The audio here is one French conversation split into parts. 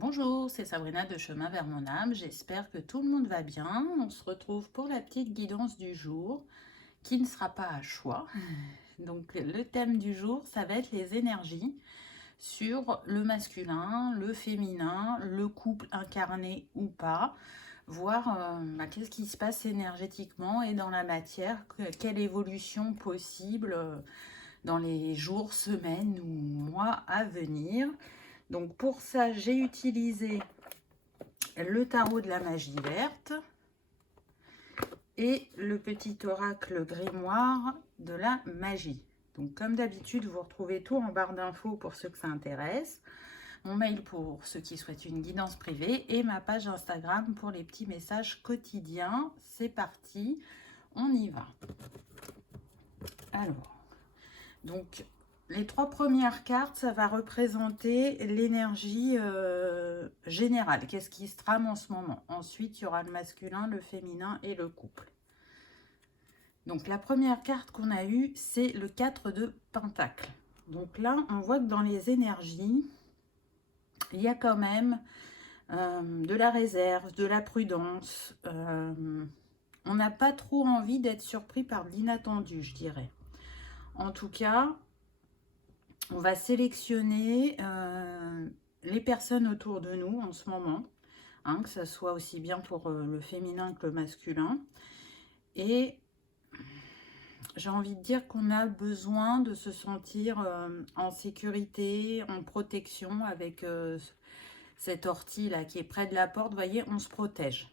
Bonjour, c'est Sabrina de Chemin vers mon âme. J'espère que tout le monde va bien. On se retrouve pour la petite guidance du jour qui ne sera pas à choix. Donc le thème du jour, ça va être les énergies sur le masculin, le féminin, le couple incarné ou pas, voir qu'est-ce qui se passe énergétiquement et dans la matière, quelle évolution possible dans les jours, semaines ou mois à venir. Donc pour ça, j'ai utilisé le tarot de la magie verte et le petit oracle grimoire de la magie. Donc comme d'habitude, vous retrouvez tout en barre d'infos pour ceux que ça intéresse, mon mail pour ceux qui souhaitent une guidance privée et ma page Instagram pour les petits messages quotidiens. C'est parti, on y va. Alors, donc les trois premières cartes, ça va représenter l'énergie générale. Qu'est-ce qui se trame en ce moment? Ensuite, il y aura le masculin, le féminin et le couple. Donc, la première carte qu'on a eue, c'est le 4 de Pentacle. Donc là, on voit que dans les énergies, il y a quand même de la réserve, de la prudence. On n'a pas trop envie d'être surpris par l'inattendu, je dirais. En tout cas, on va sélectionner les personnes autour de nous en ce moment, que ce soit aussi bien pour le féminin que le masculin. Et j'ai envie de dire qu'on a besoin de se sentir en sécurité, en protection avec cette ortie là qui est près de la porte. Vous voyez, on se protège.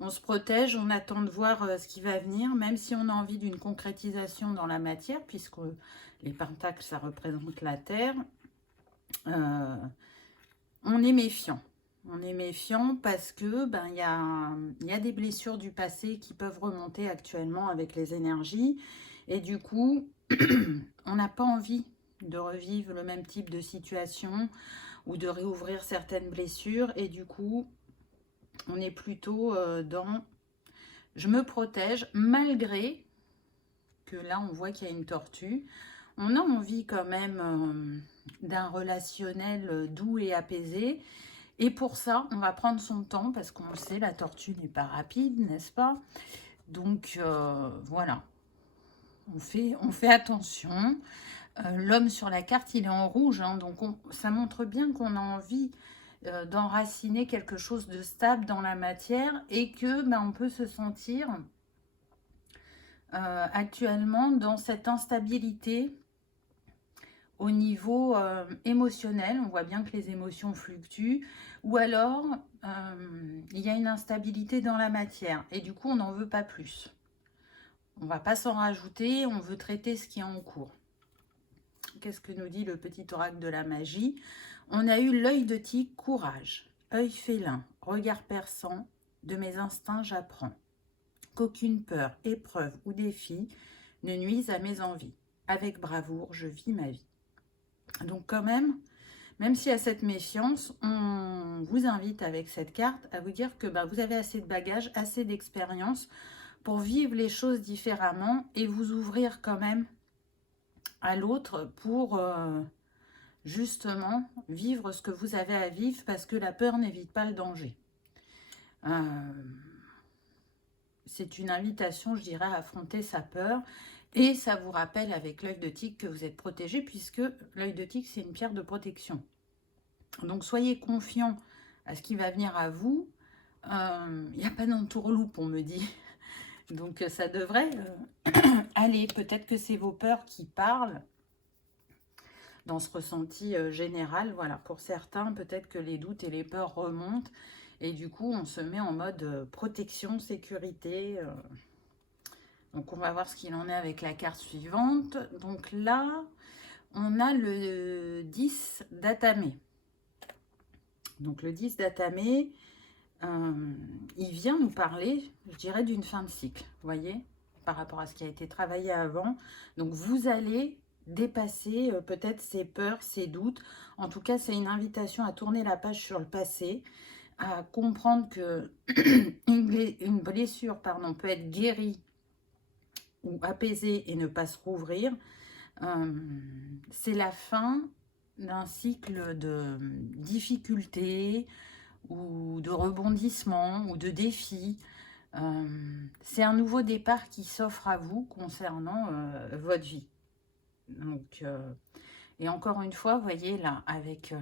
On se protège, on attend de voir ce qui va venir, même si on a envie d'une concrétisation dans la matière, puisque les pentacles, ça représente la terre. On est méfiant. On est méfiant parce que y a des blessures du passé qui peuvent remonter actuellement avec les énergies. Et du coup, on n'a pas envie de revivre le même type de situation ou de réouvrir certaines blessures. Et du coup, on est plutôt dans « je me protège » malgré que là, on voit qu'il y a une tortue. On a envie quand même d'un relationnel doux et apaisé. Et pour ça, on va prendre son temps parce qu'on le sait, la tortue n'est pas rapide, n'est-ce pas? Donc, voilà. On fait attention. L'homme sur la carte, il est en rouge. Donc, ça montre bien qu'on a envie d'enraciner quelque chose de stable dans la matière et que on peut se sentir actuellement dans cette instabilité au niveau émotionnel. On voit bien que les émotions fluctuent. Ou alors, il y a une instabilité dans la matière. Et du coup, on n'en veut pas plus. On ne va pas s'en rajouter. On veut traiter ce qui est en cours. Qu'est-ce que nous dit le petit oracle de la magie? On a eu l'œil de tigre, courage. Œil félin, regard perçant. De mes instincts, j'apprends. Qu'aucune peur, épreuve ou défi ne nuise à mes envies. Avec bravoure, je vis ma vie. Donc quand même s'il y a cette méfiance, on vous invite avec cette carte à vous dire que vous avez assez de bagages, assez d'expérience pour vivre les choses différemment et vous ouvrir quand même à l'autre pour justement vivre ce que vous avez à vivre parce que la peur n'évite pas le danger. C'est une invitation, je dirais, à affronter sa peur. Et ça vous rappelle avec l'œil de tigre que vous êtes protégé puisque l'œil de tigre, c'est une pierre de protection. Donc, soyez confiants à ce qui va venir à vous. Il n'y a pas d'entourloupe, on me dit. Donc, ça devrait aller. Peut-être que c'est vos peurs qui parlent dans ce ressenti général. Voilà, pour certains, peut-être que les doutes et les peurs remontent. Et du coup, on se met en mode protection, sécurité. Donc, on va voir ce qu'il en est avec la carte suivante. Donc là, on a le 10 d'Atamé. Donc, le 10 d'Atamé, il vient nous parler, je dirais, d'une fin de cycle. Vous voyez, par rapport à ce qui a été travaillé avant. Donc, vous allez dépasser peut-être ces peurs, ces doutes. En tout cas, c'est une invitation à tourner la page sur le passé, à comprendre que une blessure peut être guérie ou apaisée et ne pas se rouvrir. C'est la fin d'un cycle de difficultés ou de rebondissements ou de défis. C'est un nouveau départ qui s'offre à vous concernant votre vie. Donc, et encore une fois, vous voyez là, avec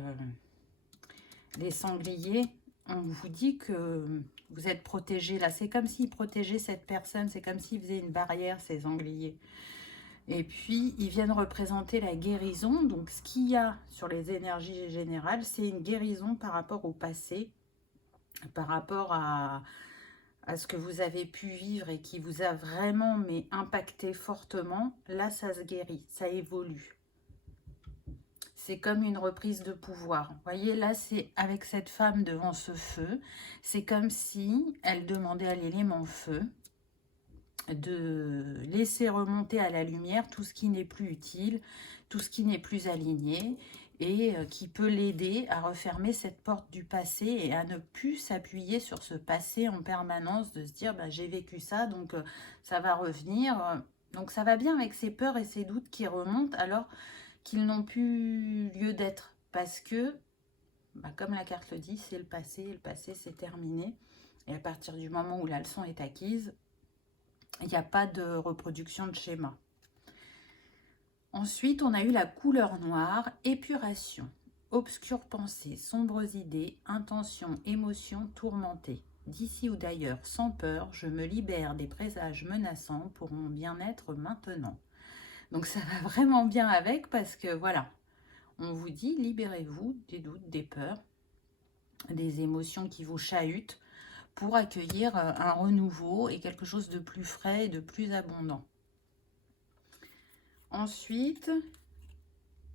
les sangliers, on vous dit que vous êtes protégé. Là, c'est comme s'ils protégeaient cette personne, c'est comme s'ils faisaient une barrière, ces sangliers. Et puis, ils viennent représenter la guérison. Donc, ce qu'il y a sur les énergies générales, c'est une guérison par rapport au passé, par rapport à ce que vous avez pu vivre et qui vous a vraiment impacté fortement. Là, ça se guérit, ça évolue. C'est comme une reprise de pouvoir. Vous voyez, là, c'est avec cette femme devant ce feu. C'est comme si elle demandait à l'élément feu de laisser remonter à la lumière tout ce qui n'est plus utile, tout ce qui n'est plus aligné et qui peut l'aider à refermer cette porte du passé et à ne plus s'appuyer sur ce passé en permanence, de se dire bah, j'ai vécu ça, donc ça va revenir. Donc ça va bien avec ces peurs et ces doutes qui remontent alors qu'ils n'ont plus lieu d'être parce que, bah, comme la carte le dit, c'est le passé c'est terminé. Et à partir du moment où la leçon est acquise, il n'y a pas de reproduction de schéma. Ensuite, on a eu la couleur noire, épuration, obscures pensées, sombres idées, intentions, émotions tourmentées. D'ici ou d'ailleurs, sans peur, je me libère des présages menaçants pour mon bien-être maintenant. Donc ça va vraiment bien avec parce que voilà, on vous dit libérez-vous des doutes, des peurs, des émotions qui vous chahutent pour accueillir un renouveau et quelque chose de plus frais et de plus abondant. Ensuite,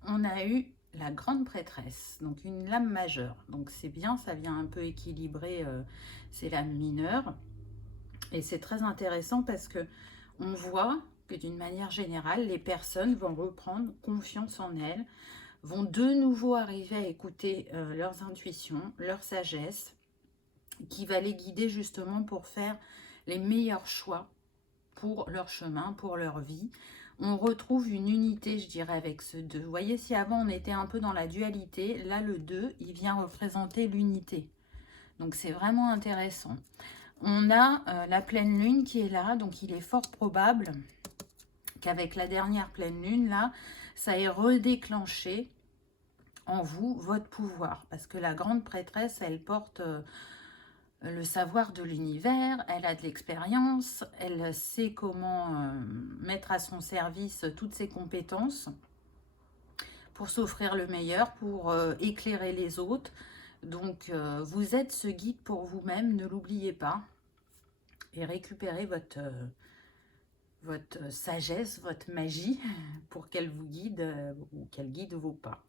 on a eu la grande prêtresse, donc une lame majeure. Donc c'est bien, ça vient un peu équilibrer ces lames mineures. Et c'est très intéressant parce que on voit que d'une manière générale, les personnes vont reprendre confiance en elles, vont de nouveau arriver à écouter leurs intuitions, leur sagesse, qui va les guider justement pour faire les meilleurs choix pour leur chemin, pour leur vie. On retrouve une unité, je dirais, avec ce 2. Vous voyez, si avant on était un peu dans la dualité, là le 2, il vient représenter l'unité. Donc c'est vraiment intéressant. On a la pleine lune qui est là, donc il est fort probable qu'avec la dernière pleine lune, là, ça ait redéclenché en vous votre pouvoir. Parce que la grande prêtresse, elle porte le savoir de l'univers, elle a de l'expérience, elle sait comment mettre à son service toutes ses compétences pour s'offrir le meilleur, pour éclairer les autres. Donc, vous êtes ce guide pour vous-même, ne l'oubliez pas. Et récupérez votre sagesse, votre magie, pour qu'elle vous guide ou qu'elle guide vos pas.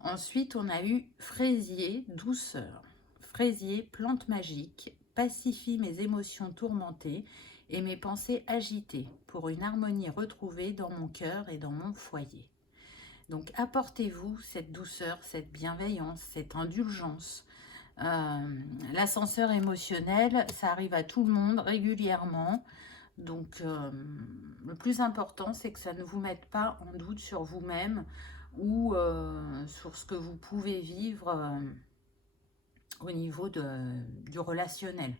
Ensuite, on a eu fraisier, douceur. Fraisier, plante magique, pacifie mes émotions tourmentées et mes pensées agitées pour une harmonie retrouvée dans mon cœur et dans mon foyer. Donc apportez-vous cette douceur, cette bienveillance, cette indulgence. L'ascenseur émotionnel, ça arrive à tout le monde régulièrement. Donc le plus important, c'est que ça ne vous mette pas en doute sur vous-même ou sur ce que vous pouvez vivre au niveau du relationnel.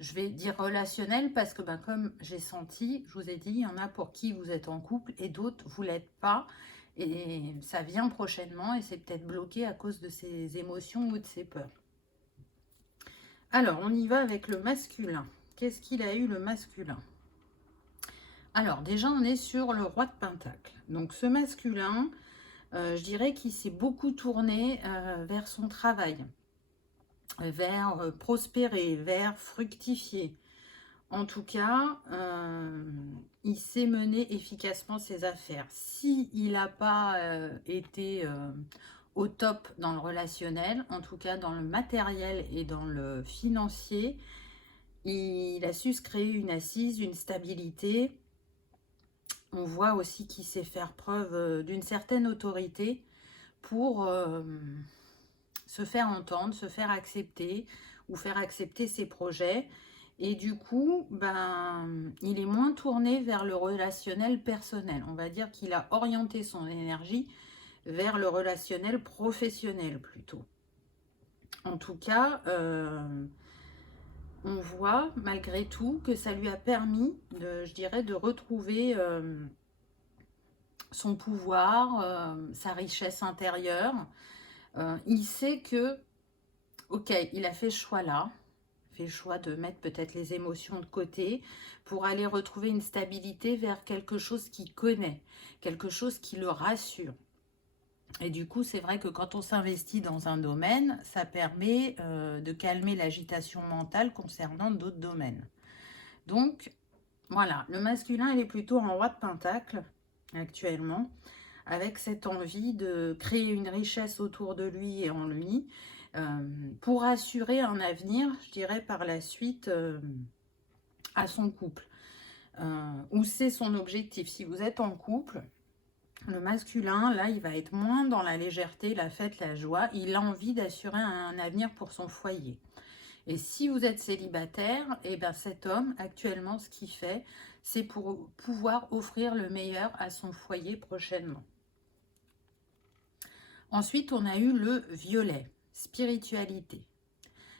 Je vais dire relationnel parce que comme j'ai senti, je vous ai dit, il y en a pour qui vous êtes en couple et d'autres, vous ne l'êtes pas. Et ça vient prochainement et c'est peut-être bloqué à cause de ces émotions ou de ces peurs. Alors, on y va avec le masculin. Qu'est-ce qu'il a eu le masculin? Alors, déjà, on est sur le roi de Pentacle. Donc, ce masculin, je dirais qu'il s'est beaucoup tourné vers son travail, vers prospérer, vers fructifier. En tout cas, il sait mener efficacement ses affaires. S'il n'a pas été au top dans le relationnel, en tout cas dans le matériel et dans le financier, il a su se créer une assise, une stabilité. On voit aussi qu'il sait faire preuve d'une certaine autorité pour se faire entendre, se faire accepter ou faire accepter ses projets. Et du coup, il est moins tourné vers le relationnel personnel. On va dire qu'il a orienté son énergie vers le relationnel professionnel plutôt. En tout cas, on voit malgré tout que ça lui a permis, je dirais, de retrouver son pouvoir, sa richesse intérieure. Il sait que, ok, il a fait ce choix-là, fait le choix de mettre peut-être les émotions de côté pour aller retrouver une stabilité vers quelque chose qu'il connaît, quelque chose qui le rassure. Et du coup, c'est vrai que quand on s'investit dans un domaine, ça permet de calmer l'agitation mentale concernant d'autres domaines. Donc, voilà, le masculin, il est plutôt en roi de pentacle actuellement, avec cette envie de créer une richesse autour de lui et en lui, pour assurer un avenir, je dirais, par la suite à son couple. Où c'est son objectif. Si vous êtes en couple, le masculin, là, il va être moins dans la légèreté, la fête, la joie. Il a envie d'assurer un avenir pour son foyer. Et si vous êtes célibataire, et ben cet homme, actuellement, ce qu'il fait, c'est pour pouvoir offrir le meilleur à son foyer prochainement. Ensuite, on a eu le violet, spiritualité.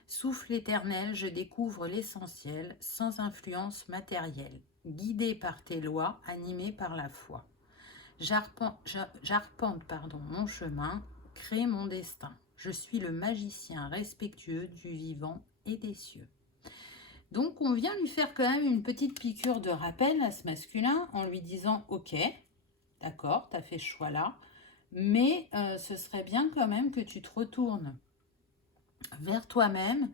Souffle éternel, je découvre l'essentiel, sans influence matérielle, guidé par tes lois, animé par la foi. J'arpente mon chemin, crée mon destin. Je suis le magicien respectueux du vivant et des cieux. Donc on vient lui faire quand même une petite piqûre de rappel à ce masculin en lui disant « Ok, d'accord, tu as fait ce choix-là, mais ce serait bien quand même que tu te retournes vers toi-même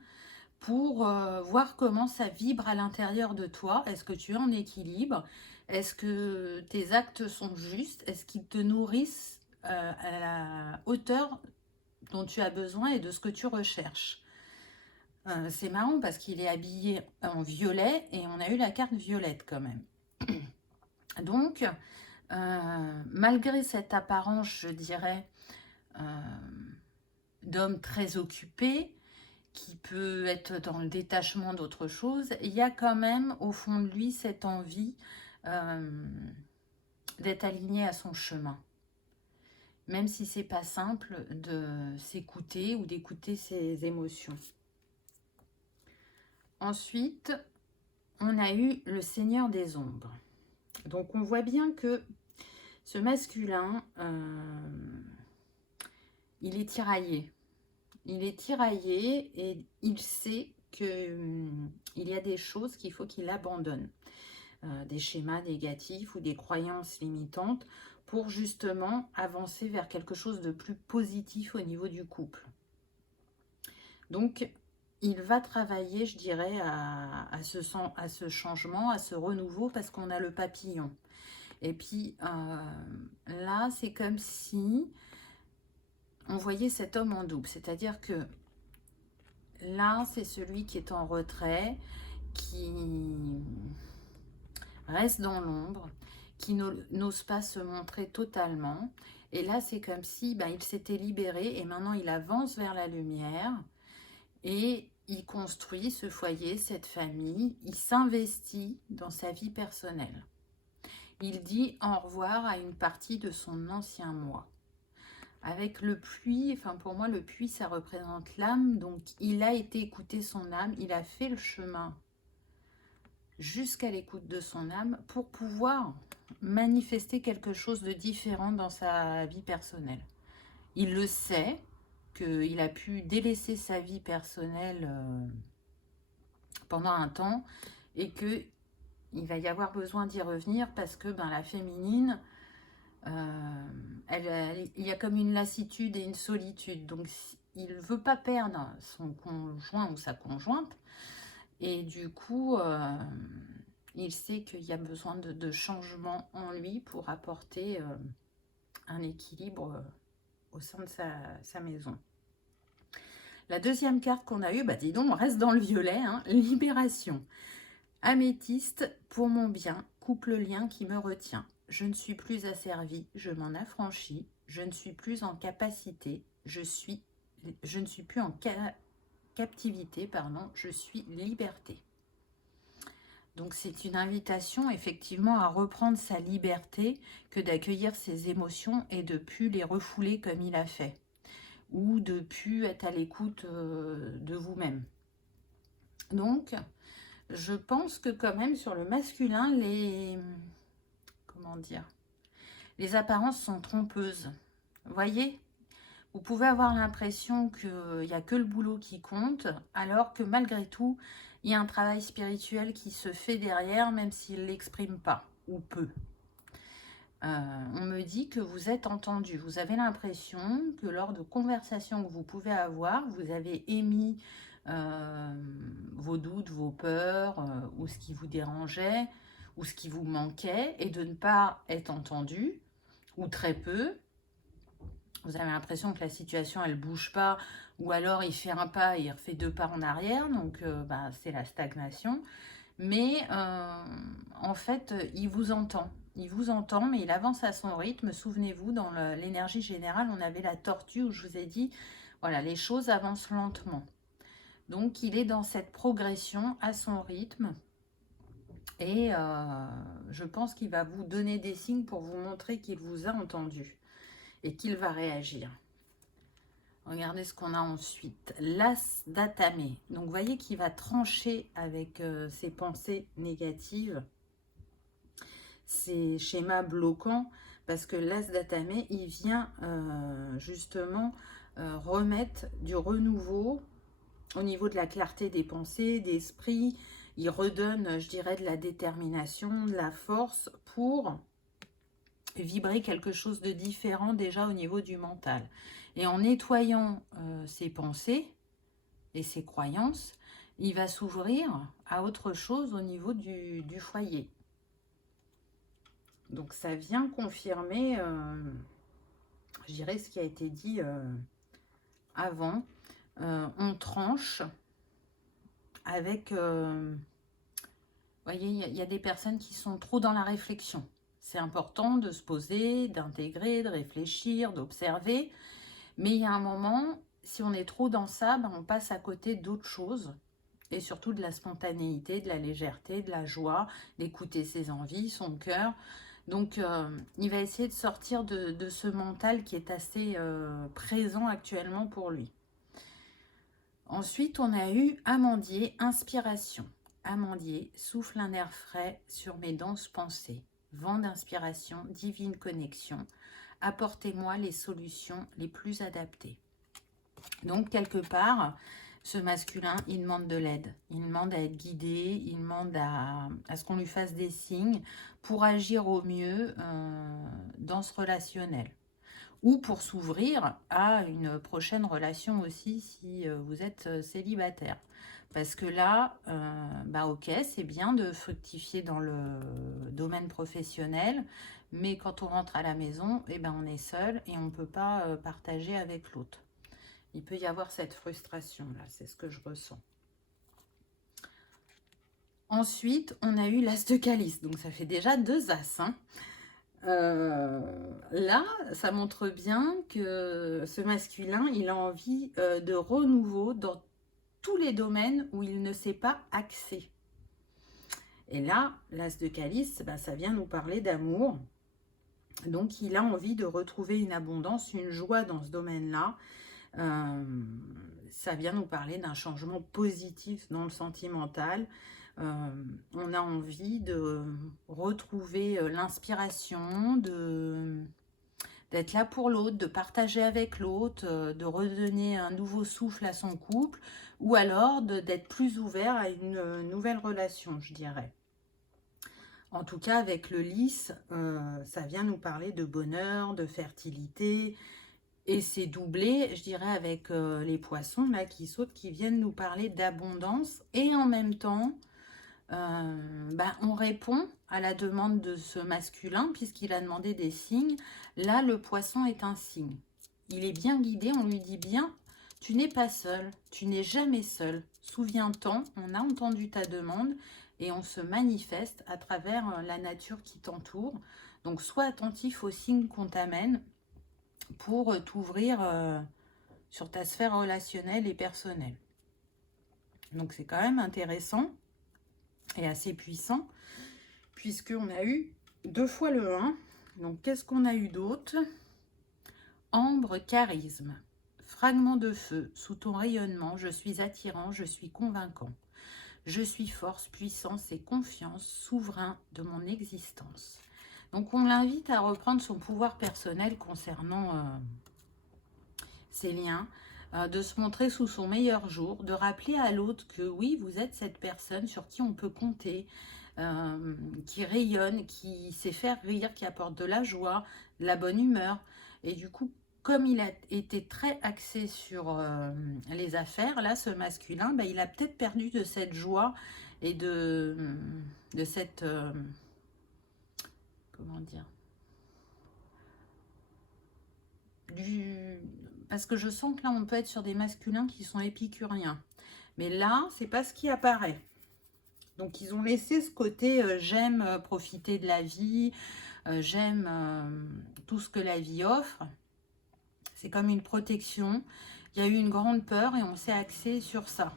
pour voir comment ça vibre à l'intérieur de toi. Est-ce que tu es en équilibre? Est-ce que tes actes sont justes? Est-ce qu'ils te nourrissent à la hauteur dont tu as besoin et de ce que tu recherches? C'est marrant parce qu'il est habillé en violet et on a eu la carte violette quand même. Donc, malgré cette apparence, je dirais, d'homme très occupé, qui peut être dans le détachement d'autre chose, il y a quand même au fond de lui cette envie d'être aligné à son chemin. Même si c'est pas simple de s'écouter ou d'écouter ses émotions. Ensuite, on a eu le Seigneur des Ombres. Donc on voit bien que ce masculin, il est tiraillé. Il est tiraillé et il sait qu'il y a des choses qu'il faut qu'il abandonne. Des schémas négatifs ou des croyances limitantes pour justement avancer vers quelque chose de plus positif au niveau du couple. Donc, il va travailler, je dirais, à ce changement, à ce renouveau, parce qu'on a le papillon. Et puis, là, c'est comme si on voyait cet homme en double. C'est-à-dire que là, c'est celui qui est en retrait, qui reste dans l'ombre, qui n'ose pas se montrer totalement. Et là, c'est comme si il s'était libéré et maintenant il avance vers la lumière et il construit ce foyer, cette famille. Il s'investit dans sa vie personnelle. Il dit au revoir à une partie de son ancien moi. Avec le puits, enfin pour moi le puits ça représente l'âme, donc il a été écouter son âme, il a fait le chemin jusqu'à l'écoute de son âme pour pouvoir manifester quelque chose de différent dans sa vie personnelle. Il le sait, qu'il a pu délaisser sa vie personnelle pendant un temps et que il va y avoir besoin d'y revenir parce que la féminine, il y a comme une lassitude et une solitude. Donc, il ne veut pas perdre son conjoint ou sa conjointe. Et du coup, il sait qu'il y a besoin de changement en lui pour apporter un équilibre au sein de sa maison. La deuxième carte qu'on a eue, dis donc, on reste dans le violet, hein, libération. Améthyste, pour mon bien, coupe le lien qui me retient. Je ne suis plus asservie, je m'en affranchis, je ne suis plus en capacité, je ne suis plus en captivité, je suis liberté. Donc c'est une invitation effectivement à reprendre sa liberté que d'accueillir ses émotions et de plus les refouler comme il a fait. Ou de plus être à l'écoute de vous-même. Donc, je pense que quand même sur le masculin, comment dire, les apparences sont trompeuses. Vous voyez, vous pouvez avoir l'impression qu'il n'y a que le boulot qui compte, alors que malgré tout, il y a un travail spirituel qui se fait derrière, même s'il ne l'exprime pas, ou peu. On me dit que vous êtes entendu. Vous avez l'impression que lors de conversations que vous pouvez avoir, vous avez émis vos doutes, vos peurs, ou ce qui vous dérangeait, ou ce qui vous manquait, et de ne pas être entendu, ou très peu. Vous avez l'impression que la situation, elle ne bouge pas, ou alors il fait un pas et il refait 2 pas en arrière, donc c'est la stagnation. Mais en fait, il vous entend. Il vous entend, mais il avance à son rythme. Souvenez-vous, dans l'énergie générale, on avait la tortue où je vous ai dit, voilà, les choses avancent lentement. Donc, il est dans cette progression à son rythme. Et je pense qu'il va vous donner des signes pour vous montrer qu'il vous a entendu et qu'il va réagir. Regardez ce qu'on a ensuite. L'as d'Atamé. Donc, vous voyez qu'il va trancher avec ses pensées négatives, ces schémas bloquants, parce que l'as d'Atamé, il vient justement remettre du renouveau au niveau de la clarté des pensées, d'esprit. Il redonne, je dirais, de la détermination, de la force pour vibrer quelque chose de différent déjà au niveau du mental. Et en nettoyant ses pensées et ses croyances, il va s'ouvrir à autre chose au niveau du foyer. Donc ça vient confirmer, je dirais, ce qui a été dit avant. On tranche avec... vous voyez, il y a des personnes qui sont trop dans la réflexion. C'est important de se poser, d'intégrer, de réfléchir, d'observer. Mais il y a un moment, si on est trop dans ça, on passe à côté d'autres choses. Et surtout de la spontanéité, de la légèreté, de la joie, d'écouter ses envies, son cœur. Donc, il va essayer de sortir de ce mental qui est assez présent actuellement pour lui. Ensuite, on a eu Amandier, inspiration. Amandier, souffle un air frais sur mes denses pensées. Vent d'inspiration, divine connexion. Apportez-moi les solutions les plus adaptées. Donc, quelque part, ce masculin, il demande de l'aide. Il demande à être guidé, il demande à ce qu'on lui fasse des signes pour agir au mieux dans ce relationnel. Ou pour s'ouvrir à une prochaine relation aussi si vous êtes célibataire. Parce que là, ok, c'est bien de fructifier dans le domaine professionnel, mais quand on rentre à la maison, on est seul et on ne peut pas partager avec l'autre. Il peut y avoir cette frustration-là, c'est ce que je ressens. Ensuite, on a eu l'as de calice, donc ça fait déjà 2 as. Là, ça montre bien que ce masculin, il a envie de renouveau dans tous les domaines où il ne s'est pas axé. Et là, l'as de calice, ça vient nous parler d'amour. Donc, il a envie de retrouver une abondance, une joie dans ce domaine-là. Ça vient nous parler d'un changement positif dans le sentimental. On a envie de retrouver l'inspiration, d'être là pour l'autre, de partager avec l'autre, de redonner un nouveau souffle à son couple, ou alors d'être plus ouvert à une nouvelle relation, je dirais. En tout cas, avec le lys, ça vient nous parler de bonheur, de fertilité, et c'est doublé, je dirais, avec les poissons là qui sautent, qui viennent nous parler d'abondance, et en même temps, on répond à la demande de ce masculin puisqu'il a demandé des signes. Là, le poisson est un signe. Il est bien guidé, on lui dit bien, tu n'es pas seul, tu n'es jamais seul. Souviens-t'en, on a entendu ta demande et on se manifeste à travers la nature qui t'entoure. Donc, sois attentif aux signes qu'on t'amène pour t'ouvrir sur ta sphère relationnelle et personnelle. Donc, c'est quand même intéressant. est assez puissant, puisqu'on a eu 2 fois le 1. Donc, qu'est-ce qu'on a eu d'autre? Ambre, charisme. Fragment de feu, sous ton rayonnement, je suis attirant, je suis convaincant. Je suis force, puissance et confiance, souverain de mon existence. Donc, on l'invite à reprendre son pouvoir personnel concernant ses liens, de se montrer sous son meilleur jour, de rappeler à l'autre que oui, vous êtes cette personne sur qui on peut compter, qui rayonne, qui sait faire rire, qui apporte de la joie, de la bonne humeur. Et du coup, comme il a été très axé sur les affaires, là, ce masculin, ben, il a peut-être perdu de cette joie et de cette... comment dire, parce que je sens que là, on peut être sur des masculins qui sont épicuriens. Mais là, c'est pas ce qui apparaît. Donc, ils ont laissé ce côté j'aime profiter de la vie, j'aime tout ce que la vie offre. C'est comme une protection. Il y a eu une grande peur et on s'est axé sur ça.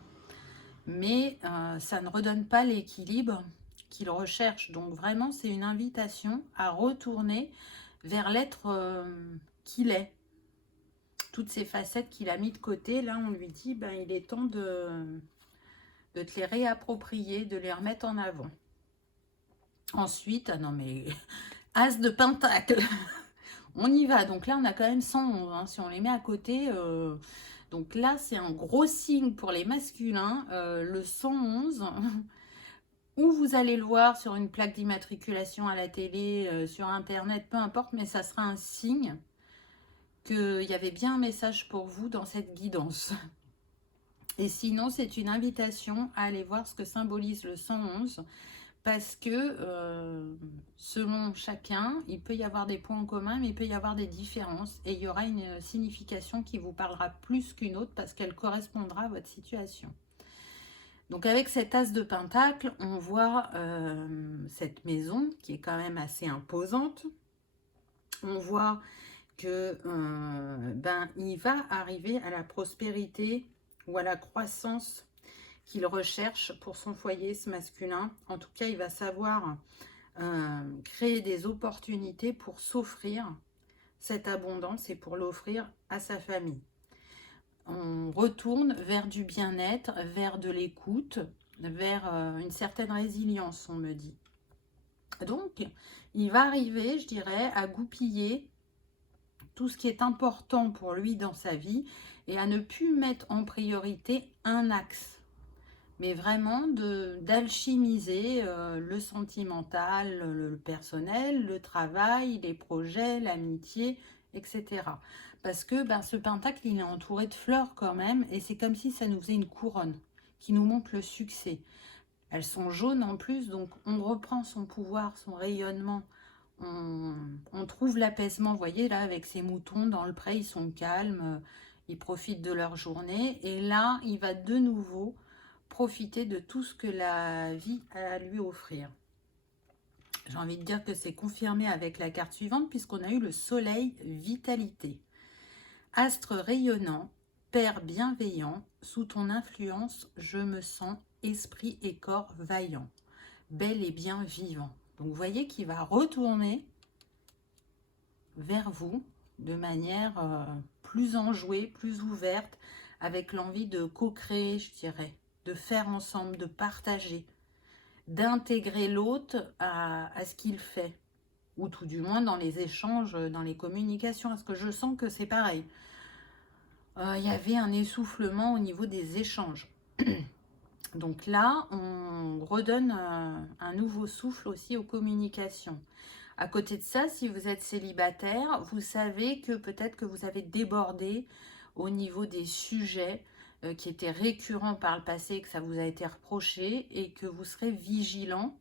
Mais ça ne redonne pas l'équilibre qu'il recherche. Donc, vraiment, c'est une invitation à retourner vers l'être qu'il est. Toutes ces facettes qu'il a mis de côté, là, on lui dit, ben, il est temps de te les réapproprier, de les remettre en avant. Ensuite, ah non mais, As de Pentacle, on y va. Donc là, on a quand même 111, hein, si on les met à côté. Donc là, c'est un gros signe pour les masculins, le 111, où vous allez le voir sur une plaque d'immatriculation à la télé, sur Internet, peu importe, mais ça sera un signe qu'il y avait bien un message pour vous dans cette guidance. Et sinon, c'est une invitation à aller voir ce que symbolise le 111, parce que selon chacun, il peut y avoir des points en commun, mais il peut y avoir des différences, et il y aura une signification qui vous parlera plus qu'une autre, parce qu'elle correspondra à votre situation. Donc avec cet as de pentacle, on voit cette maison qui est quand même assez imposante. On voit que ben, il va arriver à la prospérité ou à la croissance qu'il recherche pour son foyer, ce masculin. En tout cas, il va savoir créer des opportunités pour s'offrir cette abondance et pour l'offrir à sa famille. On retourne vers du bien-être, vers de l'écoute, vers une certaine résilience, on me dit. Donc, il va arriver, je dirais, à goupiller tout ce qui est important pour lui dans sa vie et à ne plus mettre en priorité un axe, mais vraiment d'alchimiser le sentimental, le personnel, le travail, les projets, l'amitié, etc. Parce que ben, ce pentacle, il est entouré de fleurs quand même, et c'est comme si ça nous faisait une couronne qui nous montre le succès. Elles sont jaunes en plus, donc on reprend son pouvoir, son rayonnement. On trouve l'apaisement, vous voyez, là, avec ces moutons dans le pré, ils sont calmes, ils profitent de leur journée. Et là, il va de nouveau profiter de tout ce que la vie a à lui offrir. J'ai envie de dire que c'est confirmé avec la carte suivante, puisqu'on a eu le soleil vitalité. Astre rayonnant, père bienveillant, sous ton influence, je me sens esprit et corps vaillant, bel et bien vivant. Donc vous voyez qu'il va retourner vers vous de manière plus enjouée, plus ouverte, avec l'envie de co-créer, je dirais, de faire ensemble, de partager, d'intégrer l'autre à ce qu'il fait, ou tout du moins dans les échanges, dans les communications, parce que je sens que c'est pareil. Il y avait un essoufflement au niveau des échanges. Donc là, on redonne un nouveau souffle aussi aux communications. À côté de ça, si vous êtes célibataire, vous savez que peut-être que vous avez débordé au niveau des sujets qui étaient récurrents par le passé, que ça vous a été reproché, et que vous serez vigilant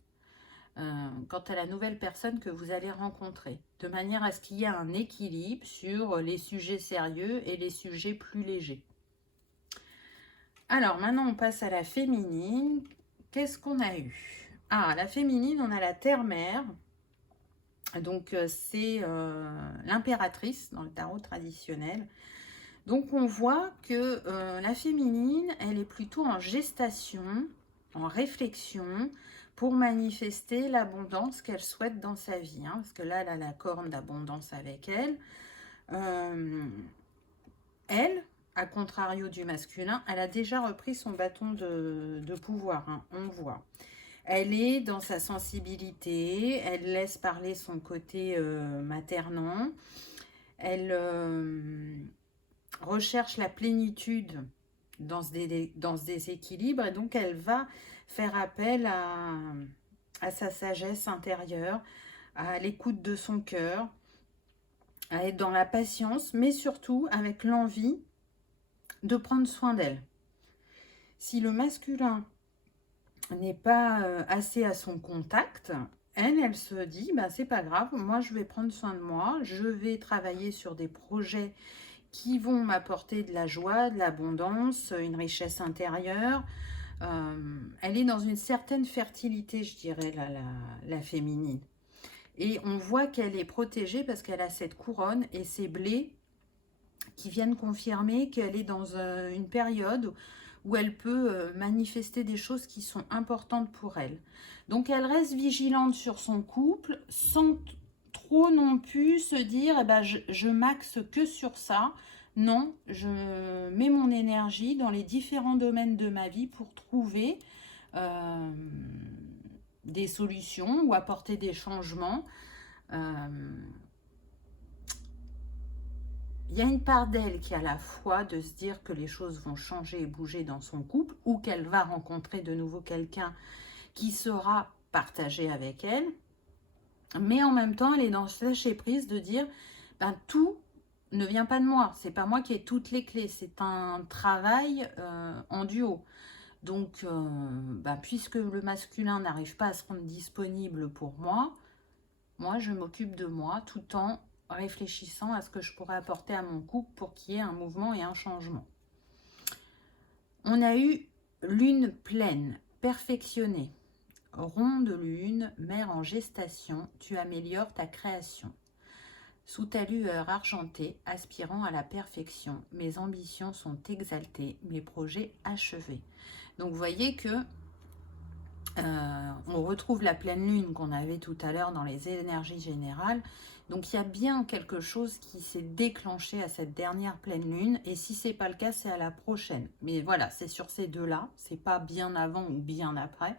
quant à la nouvelle personne que vous allez rencontrer, de manière à ce qu'il y ait un équilibre sur les sujets sérieux et les sujets plus légers. Alors, maintenant, on passe à la féminine. Qu'est-ce qu'on a eu? Ah, la féminine, on a la terre-mère. Donc, c'est l'impératrice dans le tarot traditionnel. Donc, on voit que la féminine, elle est plutôt en gestation, en réflexion, pour manifester l'abondance qu'elle souhaite dans sa vie. Hein, parce que là, elle a la corne d'abondance avec elle. Elle, à contrario du masculin, elle a déjà repris son bâton de pouvoir, hein, on voit. Elle est dans sa sensibilité, elle laisse parler son côté maternant, elle recherche la plénitude dans ce déséquilibre et donc elle va faire appel à sa sagesse intérieure, à l'écoute de son cœur, à être dans la patience, mais surtout avec l'envie de prendre soin d'elle. Si le masculin n'est pas assez à son contact, elle se dit, bah, c'est pas grave, moi je vais prendre soin de moi, je vais travailler sur des projets qui vont m'apporter de la joie, de l'abondance, une richesse intérieure. Elle est dans une certaine fertilité, je dirais, la féminine. Et on voit qu'elle est protégée parce qu'elle a cette couronne et ces blés qui viennent confirmer qu'elle est dans une période où elle peut manifester des choses qui sont importantes pour elle. Donc elle reste vigilante sur son couple sans trop non plus se dire eh ben, je m'axe que sur ça. Non, je mets mon énergie dans les différents domaines de ma vie pour trouver des solutions ou apporter des changements. Il y a une part d'elle qui a la foi de se dire que les choses vont changer et bouger dans son couple ou qu'elle va rencontrer de nouveau quelqu'un qui sera partagé avec elle. Mais en même temps, elle est dans ce lâcher-prise de dire ben, tout ne vient pas de moi. C'est pas moi qui ai toutes les clés. C'est un travail en duo. Donc, ben, puisque le masculin n'arrive pas à se rendre disponible pour moi, je m'occupe de moi tout en réfléchissant à ce que je pourrais apporter à mon couple pour qu'il y ait un mouvement et un changement. On a eu lune pleine, perfectionnée, ronde lune, mère en gestation, tu améliores ta création. Sous ta lueur argentée, aspirant à la perfection, mes ambitions sont exaltées, mes projets achevés. Donc vous voyez que on retrouve la pleine lune qu'on avait tout à l'heure dans les énergies générales. Donc il y a bien quelque chose qui s'est déclenché à cette dernière pleine lune. Et si ce n'est pas le cas, c'est à la prochaine. Mais voilà, c'est sur ces deux-là. C'est pas bien avant ou bien après.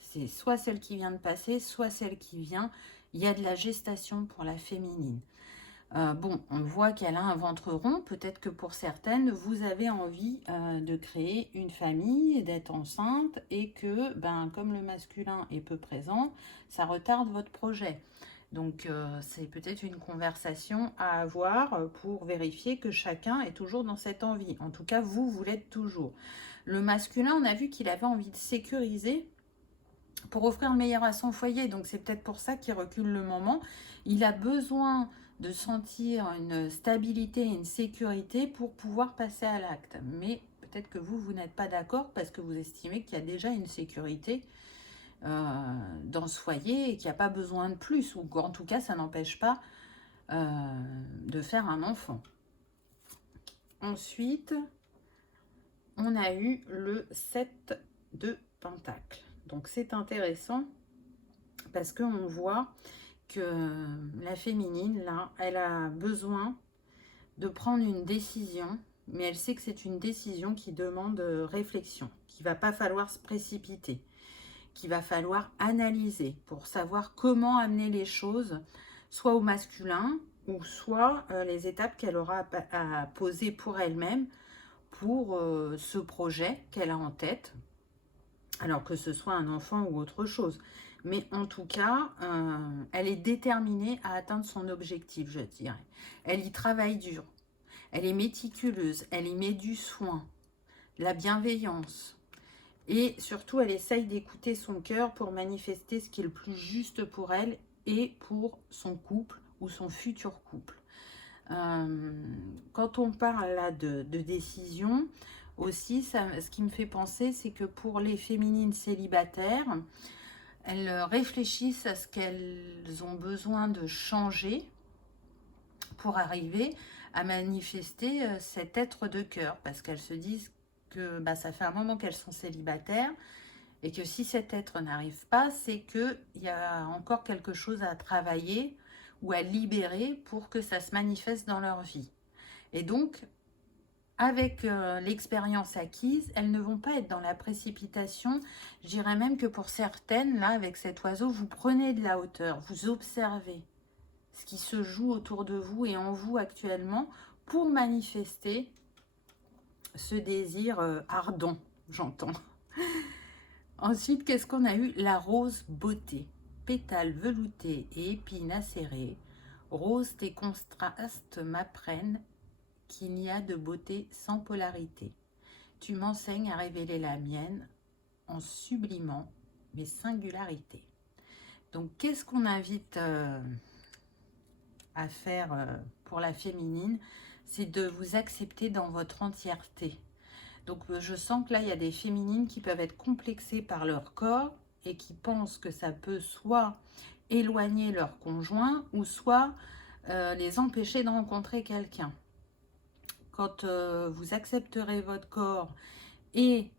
C'est soit celle qui vient de passer, soit celle qui vient. Il y a de la gestation pour la féminine. Bon, on voit qu'elle a un ventre rond. Peut-être que pour certaines, vous avez envie de créer une famille, d'être enceinte et que, ben, comme le masculin est peu présent, ça retarde votre projet. Donc, c'est peut-être une conversation à avoir pour vérifier que chacun est toujours dans cette envie. En tout cas, vous l'êtes toujours. Le masculin, on a vu qu'il avait envie de sécuriser pour offrir le meilleur à son foyer. Donc, c'est peut-être pour ça qu'il recule le moment. Il a besoin de sentir une stabilité et une sécurité pour pouvoir passer à l'acte. Mais peut-être que vous n'êtes pas d'accord parce que vous estimez qu'il y a déjà une sécurité dans ce foyer et qu'il n'y a pas besoin de plus, ou en tout cas, ça n'empêche pas de faire un enfant. Ensuite, on a eu le 7 de Pentacle. Donc, c'est intéressant parce qu'on voit que la féminine, là, elle a besoin de prendre une décision, mais elle sait que c'est une décision qui demande réflexion, qu'il ne va pas falloir se précipiter, qu'il va falloir analyser pour savoir comment amener les choses, soit au masculin, ou soit les étapes qu'elle aura à poser pour elle-même, pour ce projet qu'elle a en tête, alors que ce soit un enfant ou autre chose. Mais en tout cas, elle est déterminée à atteindre son objectif, je dirais. Elle y travaille dur. Elle est méticuleuse. Elle y met du soin, de la bienveillance. Et surtout, elle essaye d'écouter son cœur pour manifester ce qui est le plus juste pour elle et pour son couple ou son futur couple. Quand on parle là de décision, aussi, ce qui me fait penser, c'est que pour les féminines célibataires, elles réfléchissent à ce qu'elles ont besoin de changer pour arriver à manifester cet être de cœur. Parce qu'elles se disent que ça fait un moment qu'elles sont célibataires Et que si cet être n'arrive pas, c'est qu'il y a encore quelque chose à travailler ou à libérer pour que ça se manifeste dans leur vie. Et donc, avec l'expérience acquise, elles ne vont pas être dans la précipitation. Je dirais même que pour certaines, là, avec cet oiseau, vous prenez de la hauteur, vous observez ce qui se joue autour de vous et en vous actuellement pour manifester ce désir ardent, j'entends. Ensuite, qu'est-ce qu'on a eu? La rose beauté. Pétales veloutés et épines acérées. Rose, tes contrastes m'apprennent qu'il n'y a de beauté sans polarité. Tu m'enseignes à révéler la mienne en sublimant mes singularités. Donc, qu'est-ce qu'on invite à faire pour la féminine? C'est de vous accepter dans votre entièreté. Donc, je sens que là, il y a des féminines qui peuvent être complexées par leur corps et qui pensent que ça peut soit éloigner leur conjoint ou soit les empêcher de rencontrer quelqu'un. Quand vous accepterez votre corps et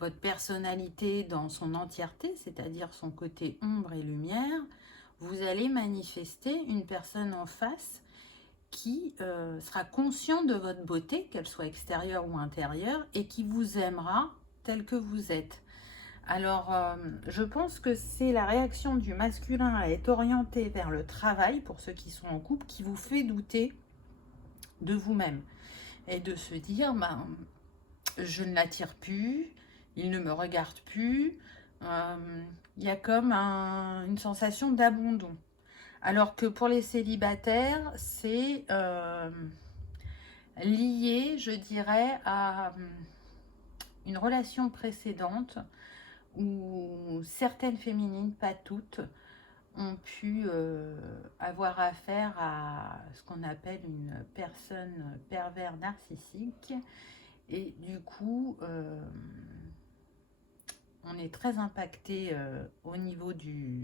votre personnalité dans son entièreté, c'est-à-dire son côté ombre et lumière, vous allez manifester une personne en face qui sera conscient de votre beauté, qu'elle soit extérieure ou intérieure, et qui vous aimera tel que vous êtes. Alors, je pense que c'est la réaction du masculin à être orienté vers le travail, pour ceux qui sont en couple, qui vous fait douter de vous-même. Et de se dire, ben, je ne l'attire plus, il ne me regarde plus, il y a comme une sensation d'abandon. Alors que pour les célibataires, c'est lié, je dirais, à une relation précédente où certaines féminines, pas toutes, ont pu avoir affaire à ce qu'on appelle une personne pervers narcissique. Et du coup, on est très impacté au niveau de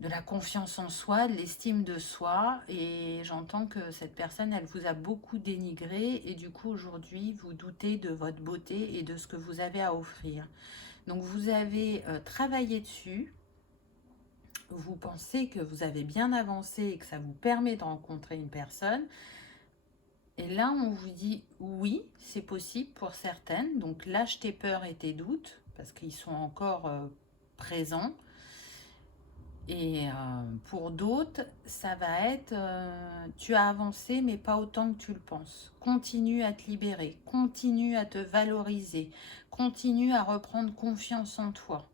la confiance en soi, de l'estime de soi. Et j'entends que cette personne, elle vous a beaucoup dénigré. Et du coup, aujourd'hui, vous doutez de votre beauté et de ce que vous avez à offrir. Donc, vous avez travaillé dessus. Vous pensez que vous avez bien avancé et que ça vous permet de rencontrer une personne. Et là, on vous dit oui, c'est possible pour certaines. Donc, lâche tes peurs et tes doutes parce qu'ils sont encore présents. Et pour d'autres, ça va être tu as avancé, mais pas autant que tu le penses. Continue à te libérer, continue à te valoriser, continue à reprendre confiance en toi.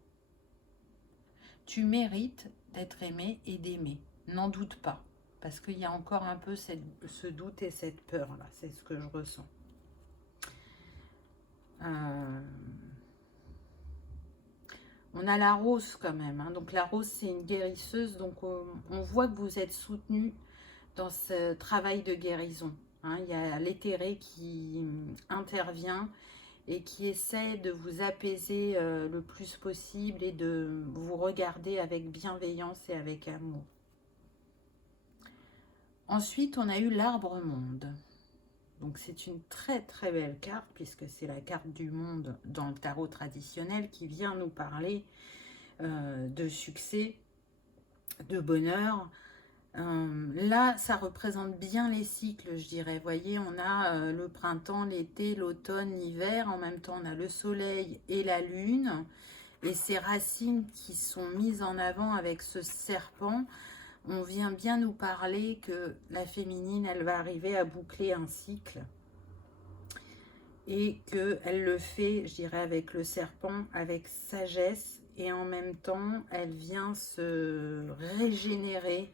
Tu mérites d'être aimé et d'aimer. N'en doute pas. Parce qu'il y a encore un peu ce doute et cette peur-là. C'est ce que je ressens. On a la rose quand même. Hein. Donc la rose, c'est une guérisseuse. Donc on voit que vous êtes soutenu dans ce travail de guérison. Hein. Il y a l'éthéré qui intervient et qui essaie de vous apaiser le plus possible et de vous regarder avec bienveillance et avec amour. Ensuite, on a eu l'arbre monde. Donc c'est une très très belle carte puisque c'est la carte du monde dans le tarot traditionnel qui vient nous parler de succès, de bonheur. Là, ça représente bien les cycles, je dirais. Vous voyez, on a le printemps, l'été, l'automne, l'hiver. En même temps, on a le soleil et la lune. Et ces racines qui sont mises en avant avec ce serpent, on vient bien nous parler que la féminine, elle va arriver à boucler un cycle. Et qu'elle le fait, je dirais, avec le serpent, avec sagesse. Et en même temps, elle vient se régénérer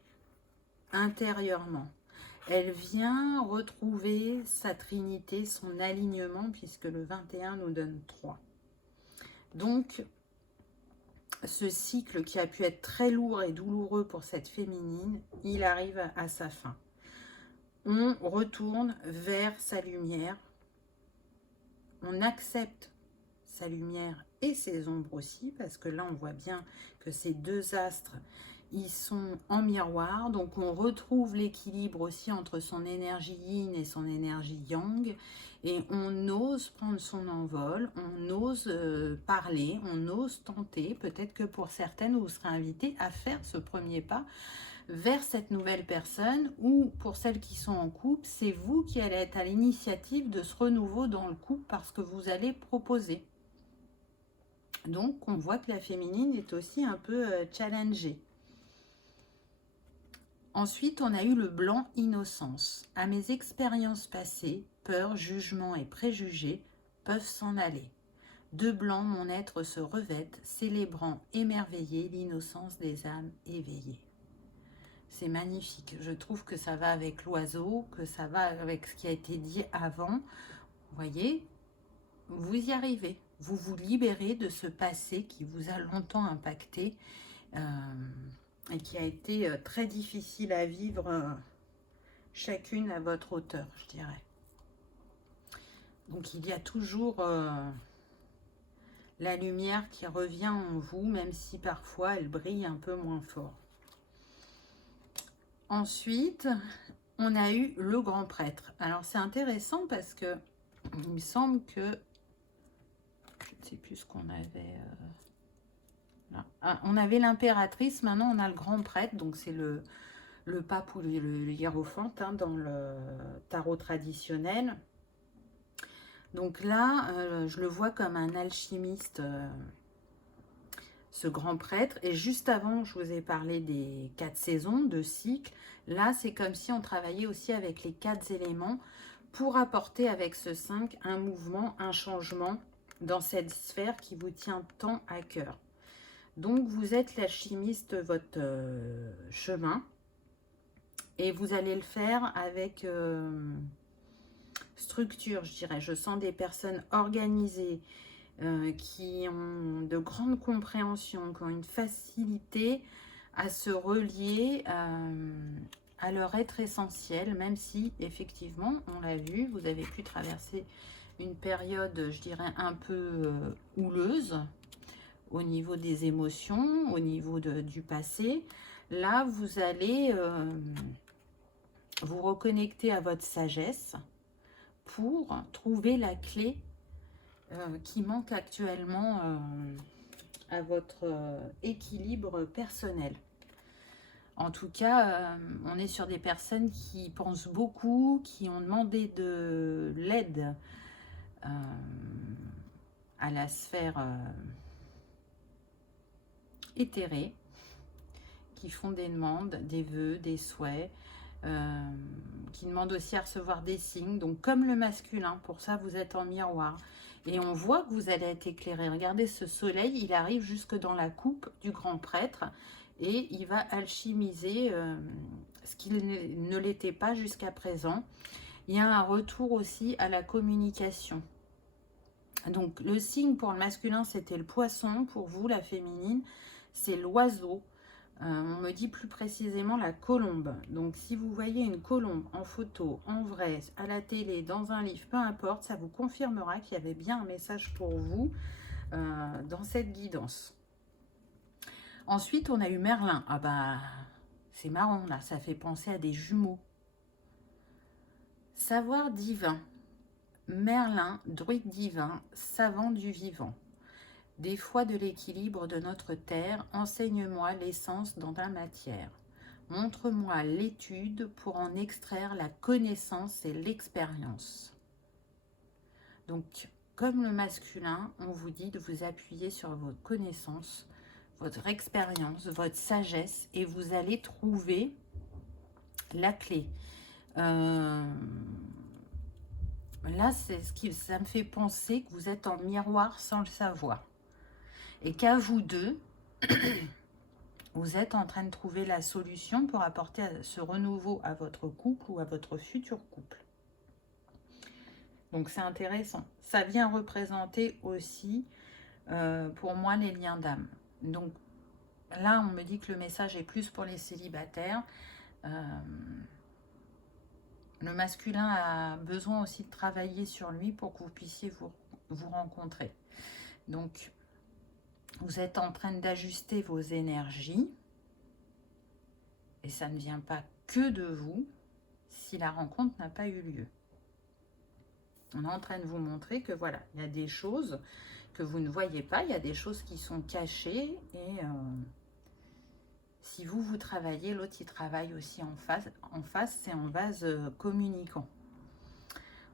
intérieurement. Elle vient retrouver sa trinité, son alignement, puisque le 21 nous donne 3. Donc, ce cycle qui a pu être très lourd et douloureux pour cette féminine, il arrive à sa fin. On retourne vers sa lumière. On accepte sa lumière et ses ombres aussi, parce que là, on voit bien que ces deux astres, ils sont en miroir, donc on retrouve l'équilibre aussi entre son énergie yin et son énergie yang, et on ose prendre son envol, on ose parler, on ose tenter. Peut-être que pour certaines, vous serez invité à faire ce premier pas vers cette nouvelle personne, ou pour celles qui sont en couple, c'est vous qui allez être à l'initiative de ce renouveau dans le couple parce que vous allez proposer. Donc, on voit que la féminine est aussi un peu challengée. Ensuite, on a eu le blanc innocence. À mes expériences passées, peur, jugement et préjugés peuvent s'en aller. De blanc, mon être se revête, célébrant émerveillé l'innocence des âmes éveillées. C'est magnifique. Je trouve que ça va avec l'oiseau, que ça va avec ce qui a été dit avant. Vous voyez, vous y arrivez. Vous vous libérez de ce passé qui vous a longtemps impacté et qui a été très difficile à vivre, chacune à votre hauteur, je dirais. Donc il y a toujours la lumière qui revient en vous, même si parfois elle brille un peu moins fort. Ensuite, on a eu le grand prêtre. Alors c'est intéressant parce que il me semble que je ne sais plus ce qu'on avait là. Ah, on avait l'impératrice, maintenant on a le grand prêtre, donc c'est le pape ou le hiérophante dans le tarot traditionnel. Donc là, je le vois comme un alchimiste, ce grand prêtre. Et juste avant, je vous ai parlé des 4 saisons de cycle. Là, c'est comme si on travaillait aussi avec les 4 éléments pour apporter avec ce 5 un mouvement, un changement dans cette sphère qui vous tient tant à cœur. Donc, vous êtes l'alchimiste de votre chemin et vous allez le faire avec structure, je dirais. Je sens des personnes organisées, qui ont de grandes compréhensions, qui ont une facilité à se relier à leur être essentiel, même si effectivement, on l'a vu, vous avez pu traverser une période, je dirais, un peu houleuse au niveau des émotions, au niveau du passé. Là, vous allez vous reconnecter à votre sagesse pour trouver la clé qui manque actuellement à votre équilibre personnel. En tout cas, on est sur des personnes qui pensent beaucoup, qui ont demandé de l'aide à la sphère éthérée, qui font des demandes, des vœux, des souhaits, qui demandent aussi à recevoir des signes. Donc comme le masculin, pour ça vous êtes en miroir. Et on voit que vous allez être éclairé. Regardez ce soleil, il arrive jusque dans la coupe du grand prêtre et il va alchimiser ce qui ne l'était pas jusqu'à présent. Il y a un retour aussi à la communication. Donc le signe pour le masculin, c'était le poisson. Pour vous, la féminine, c'est l'oiseau. On me dit plus précisément la colombe. Donc si vous voyez une colombe en photo, en vrai, à la télé, dans un livre, peu importe, ça vous confirmera qu'il y avait bien un message pour vous dans cette guidance. Ensuite, on a eu Merlin. Ah bah, c'est marrant là, ça fait penser à des jumeaux. Savoir divin. Merlin, druide divin, savant du vivant. Des fois de l'équilibre de notre terre, enseigne-moi l'essence dans la matière. Montre-moi l'étude pour en extraire la connaissance et l'expérience. Donc, comme le masculin, on vous dit de vous appuyer sur votre connaissance, votre expérience, votre sagesse, et vous allez trouver la clé. Là, c'est ça me fait penser que vous êtes en miroir sans le savoir. Et qu'à vous deux, vous êtes en train de trouver la solution pour apporter ce renouveau à votre couple ou à votre futur couple. Donc c'est intéressant. Ça vient représenter aussi, pour moi, les liens d'âme. Donc là, on me dit que le message est plus pour les célibataires. Le masculin a besoin aussi de travailler sur lui pour que vous puissiez vous rencontrer. Donc, vous êtes en train d'ajuster vos énergies Et ça ne vient pas que de vous si la rencontre n'a pas eu lieu. On est en train de vous montrer que voilà, il y a des choses que vous ne voyez pas, il y a des choses qui sont cachées et si vous travaillez, l'autre il travaille aussi en face, c'est en vase communicant.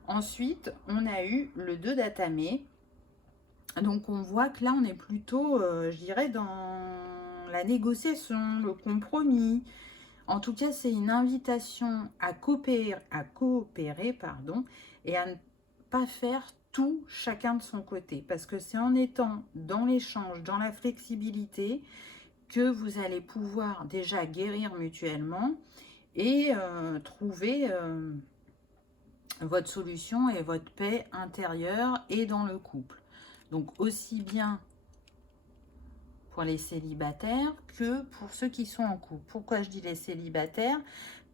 Ensuite, on a eu le 2 d'Atamé. Donc on voit que là on est plutôt, je dirais, dans la négociation, le compromis. En tout cas, c'est une invitation à coopérer, pardon, et à ne pas faire tout chacun de son côté. Parce que c'est en étant dans l'échange, dans la flexibilité, que vous allez pouvoir déjà guérir mutuellement et trouver votre solution et votre paix intérieure et dans le couple. Donc aussi bien pour les célibataires que pour ceux qui sont en couple. Pourquoi je dis les célibataires?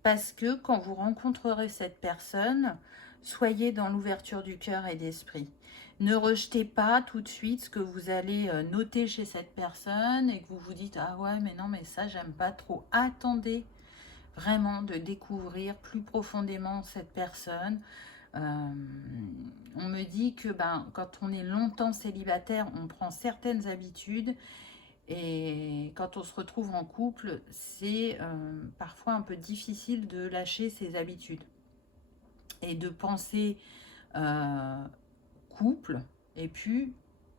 Parce que quand vous rencontrerez cette personne, soyez dans l'ouverture du cœur et d'esprit. Ne rejetez pas tout de suite ce que vous allez noter chez cette personne et que vous vous dites « Ah ouais, mais non, mais ça, j'aime pas trop. » Attendez vraiment de découvrir plus profondément cette personne. On me dit que quand on est longtemps célibataire, on prend certaines habitudes et quand on se retrouve en couple, c'est parfois un peu difficile de lâcher ses habitudes et de penser couple et puis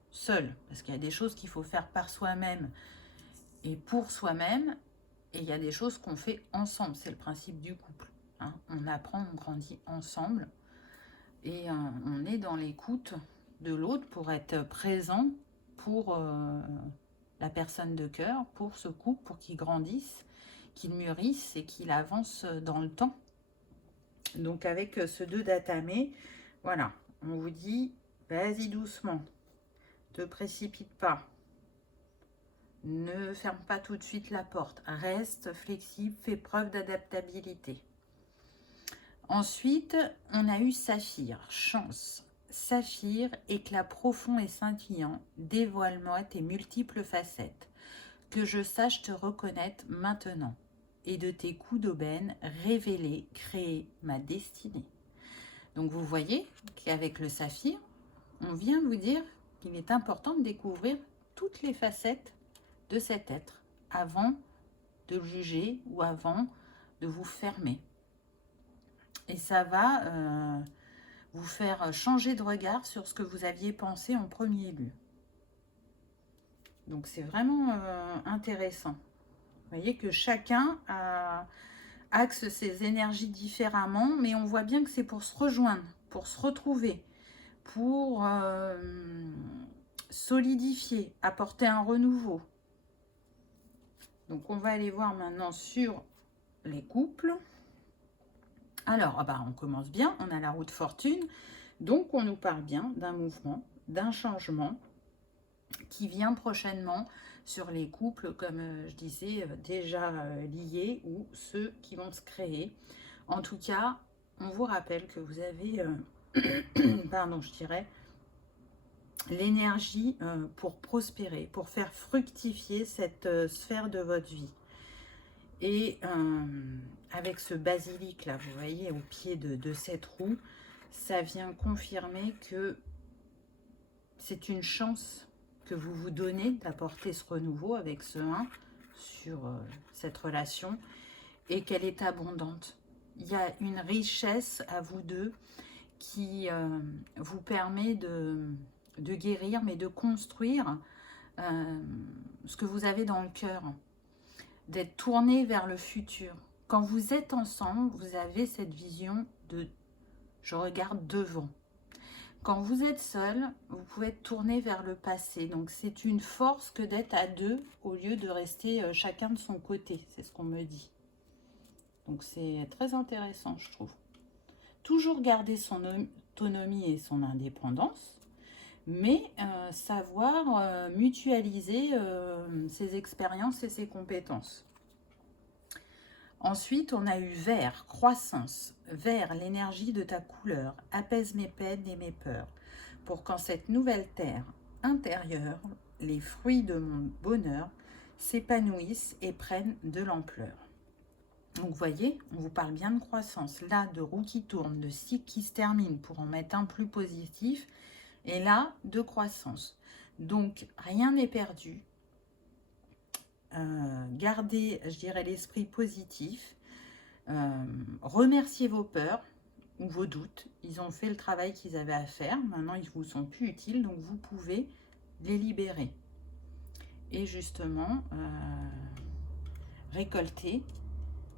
seul. Parce qu'il y a des choses qu'il faut faire par soi-même et pour soi-même et il y a des choses qu'on fait ensemble. C'est le principe du couple. Hein. On apprend, on grandit ensemble et on est dans l'écoute de l'autre pour être présent pour la personne de cœur, pour ce couple, pour qu'il grandisse, qu'il mûrisse et qu'il avance dans le temps. Donc avec ce 2 d'Atamé, voilà, on vous dit, vas-y doucement, ne te précipite pas, ne ferme pas tout de suite la porte, reste flexible, fais preuve d'adaptabilité. Ensuite, on a eu Saphir, chance. Saphir, éclat profond et scintillant, dévoile-moi tes multiples facettes. Que je sache te reconnaître maintenant. Et de tes coups d'aubaine, révéler, créer ma destinée. Donc vous voyez qu'avec le Saphir, on vient vous dire qu'il est important de découvrir toutes les facettes de cet être avant de le juger ou avant de vous fermer. Et ça va vous faire changer de regard sur ce que vous aviez pensé en premier lieu. Donc c'est vraiment intéressant. Vous voyez que chacun axe ses énergies différemment, mais on voit bien que c'est pour se rejoindre, pour se retrouver, pour solidifier, apporter un renouveau. Donc on va aller voir maintenant sur les couples. Alors, on commence bien, on a la roue de fortune, donc on nous parle bien d'un mouvement, d'un changement qui vient prochainement sur les couples, comme je disais, déjà liés ou ceux qui vont se créer. En tout cas, on vous rappelle que vous avez, pardon, je dirais, l'énergie pour prospérer, pour faire fructifier cette sphère de votre vie. Et avec ce basilic là, vous voyez, au pied de cette roue, ça vient confirmer que c'est une chance que vous vous donnez d'apporter ce renouveau avec ce 1 sur cette relation et qu'elle est abondante. Il y a une richesse à vous deux qui vous permet de guérir, mais de construire ce que vous avez dans le cœur, d'être tourné vers le futur. Quand vous êtes ensemble, vous avez cette vision de « je regarde devant ». Quand vous êtes seul, vous pouvez être tourné vers le passé. Donc c'est une force que d'être à deux au lieu de rester chacun de son côté. C'est ce qu'on me dit. Donc c'est très intéressant, je trouve. Toujours garder son autonomie et son indépendance, mais savoir mutualiser ses expériences et ses compétences. Ensuite, on a eu vert, croissance. Vert, l'énergie de ta couleur, apaise mes peines et mes peurs, pour qu'en cette nouvelle terre intérieure, les fruits de mon bonheur s'épanouissent et prennent de l'ampleur. Donc, vous voyez, on vous parle bien de croissance. Là, de roue qui tourne, de cycle qui se termine pour en mettre un plus positif. Et là, de croissance. Donc, rien n'est perdu. Gardez, je dirais, l'esprit positif. Remerciez vos peurs ou vos doutes. Ils ont fait le travail qu'ils avaient à faire. Maintenant, ils vous sont plus utiles. Donc, vous pouvez les libérer. Et justement, récolter